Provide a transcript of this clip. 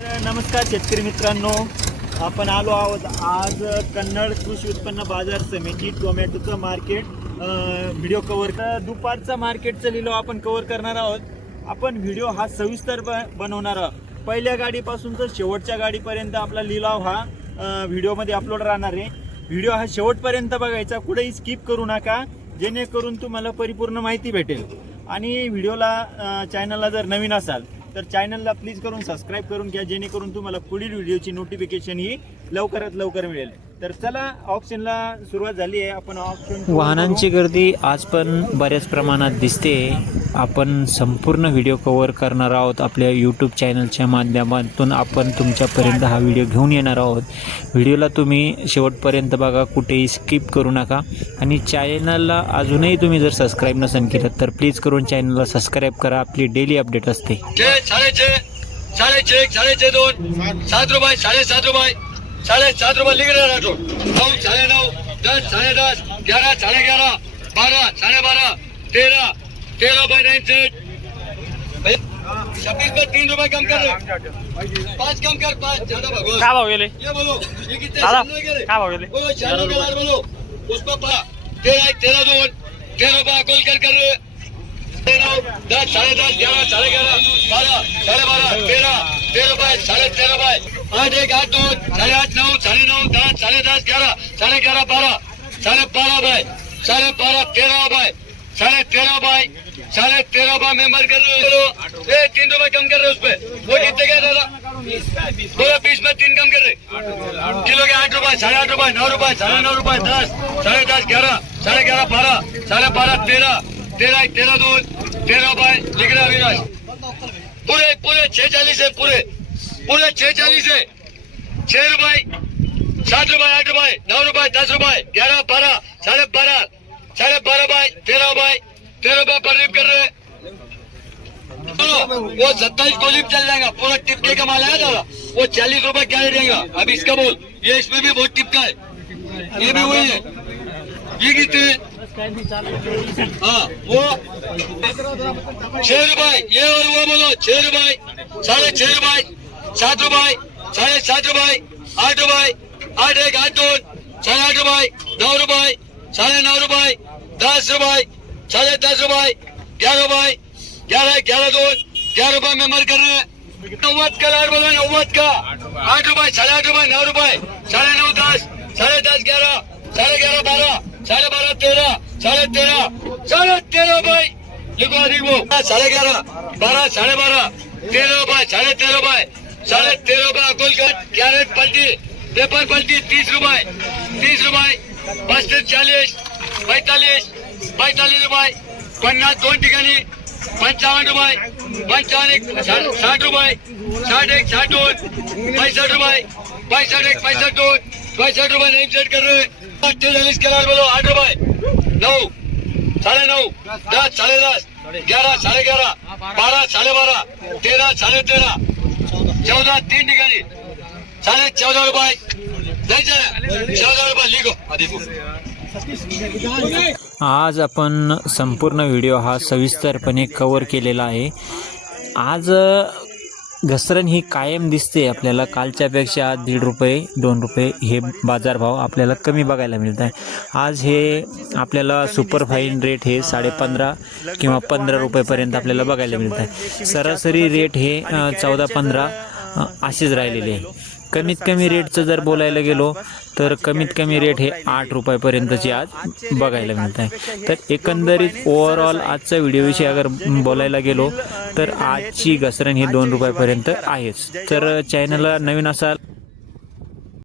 नमस्कार शेतकरी मित्रांनो. आपण आलो आहोत आज कन्नड कृषी उत्पन्न बाजार समिती टोमॅटोचं मार्केट व्हिडिओ कव्हर दुपारचा मार्केटचा लिलाव आपण कव्हर करणार आहोत. आपण व्हिडिओ हा सविस्तर ब- बनवणार आहोत. पहिल्या गाडीपासून तर शेवटच्या गाडीपर्यंत आपला लिलाव हा व्हिडिओमध्ये अपलोड राहणार आहे. व्हिडिओ हा शेवटपर्यंत बघायचा. कुठेही स्किप करू नका. जेणेकरून तुम्हाला परिपूर्ण माहिती भेटेल. आणि व्हिडिओला चॅनलला जर नवीन असाल तर चॅनलला प्लीज करून सबस्क्राईब करून घ्या जेणेकरून तुम्हाला पुढील व्हिडिओची नोटिफिकेशन ही लवकरात लवकर मिळेल. तर चला ऑप्शनला सुरुवात झाली आहे. आपण ऑप्शन वाहनांची गर्दी आज पण बऱ्याच प्रमाणात दिसते. आपण संपूर्ण व्हिडिओ कव्हर करणार आहोत आपल्या यूट्यूब चॅनलच्या माध्यमातून. आपण तुमच्यापर्यंत हा व्हिडिओ घेऊन येणार आहोत. व्हिडिओला तुम्ही शेवटपर्यंत बघा कुठेही स्किप करू नका. आणि चॅनलला अजूनही तुम्ही जर सबस्क्राईब नसेल केलं तर प्लीज करून चॅनलला सबस्क्राईब करा. आपली डेली अपडेट असते. छे साडेछे साडेछे साडेछे दोन. सात रुपये साडेसात रुपये. साडेसात रुपये लिख रहे राठो नऊ साडे नऊ दस साडे दस ग्यारह साडे ग्यारह बारह साडे बारह तेरह तेरह बाय नाइन सेट छब्बीस पे तीन रुपए कम कर रहे पाँच कम कर पाँच ज्यादा भगवान काय भाव गेले ये बोलो ये कितने दादा सामने के काय भाव गेले बोलो चालू के बाद बोलो उसको पा तेरह एक तेरह दोन तेरह रुपये गोल कर कर रहे नौ दस साढ़े दस ग्यारह साढ़े ग्यारह बारह साढ़े बारह तेरह तेरह रुपए साढ़े तेरह रुपए आठ एक आठ दो साढ़े आठ नौ साढ़े नौ दस साढ़े दस ग्यारह साढ़े ग्यारह बारह साढ़े बारह बाय. साढ़े बारह तेरह बाय. साढ़े तेरह बाई साढ़े तेरह भाई मेंबर कर रहे हो ए तीन रुपए कम कर रहे हो उस पे. वो कितने क्या दादा? बोला बीस में तीन कम कर रहे. किलो के आठ रुपए साढ़े आठ रुपए नौ रुपए साढ़े नौ रुपए दस साढ़े दस ग्यारह साढ़े ग्यारह बारह साढ़े बारह तेरह तेरह एक तेरह दो तेरह बाई लिख रहा हो अविनाश। पूरे पूरे छह चालीस है पूरे। पूरे छह चालीस है छह रुपए सात रुपए आठ रुपए नौ रुपए दस रुपए ग्यारह बारह साढ़े बारह साढ़े बारह रुपए तेरह रुपए तेरह रुपए पर लिप कर रहे बोलो, वो सत्ताईस को लिप चल जाएगा पूरा टिपके का माल है दादा वो चालीस रुपए क्या देगा अब इसका बोल ये इसमें भी बहुत टिपका है ये भी वही है ये कितने हाँ वो छह रुपए ये और वो बोलो छह रुपए साढ़े छह रुपए सात रुपए साढ़े सात रुपए आठ रुपए आठ एक आठ दो साढ़े आठ रुपए नौ रुपए साढ़े नौ रुपए दस रुपए साढ़े दस रुपए ग्यारह रुपए ग्यारह ग्यारह दो ग्यारह रुपए में मर कर रहे हैं नव्वद का लाड बोलो नव्वद का आठ रुपए साढ़े आठ रुपए नौ रुपए साढ़े नौ दस साढ़े दस ग्यारह साढ़े ग्यारह बारह साढ़े बारह तेरह साढ़े तेरह साढ़े तेरह भाई लिखो अधिक वो साढ़े ग्यारह बारह साढ़े बारह तेरह रुपए साढ़े तेरह रुपए साढ़े तेरह रुपए अकोल का कैरेट पलटी पेपर पलटी तीस रुपए तीस रुपए पस्तीस चालीस पैतालीस पैतालीस रुपये पन्नास दोन ठिकाणी पंचावन्न रुपये पंचावन्न एक साठ साठ रुपये साठ एक साठ दोन पैसठ रुपये पैसठ एक पैसठ दोन पैसठ रुपये नहीं सेट कर रहे अठ्ठेचाळीस बोलो आठ रुपये नऊ साडे नऊ दस साडे दस ग्यारह साडे ग्यारह बारा साडे बारा तेरा साडे तेरा तीन ठिकाणी साडे रुपये जायचं चौदा रुपये आधी आज आपण संपूर्ण व्हिडिओ हा सविस्तरपणे कवर केलेला आहे. आज घसरण ही कायम दिसते आपल्याला. कालच्यापेक्षा दीड रुपये दोन रुपये हे बाजारभाव आपल्याला कमी बघायला मिळत आहे. आज हे आपल्याला सुपर फाईन रेट हे साडेपंधरा किंवा पंधरा रुपयेपर्यंत आपल्याला बघायला मिळत आहे. सरासरी रेट हे चौदा पंधरा अशीच राहिलेली आहे. कमीत कमी रेटचं जर बोलायला गेलो तर कमीत कमी रेट हे आठ रुपयापर्यंतचे आज बघायला मिळत आहे. तर एकंदरीत ओव्हरऑल आजच्या व्हिडिओविषयी अगर बोलायला गेलो तर आजची घसरण ही दोन रुपयापर्यंत आहेच. तर चॅनलला नवीन असाल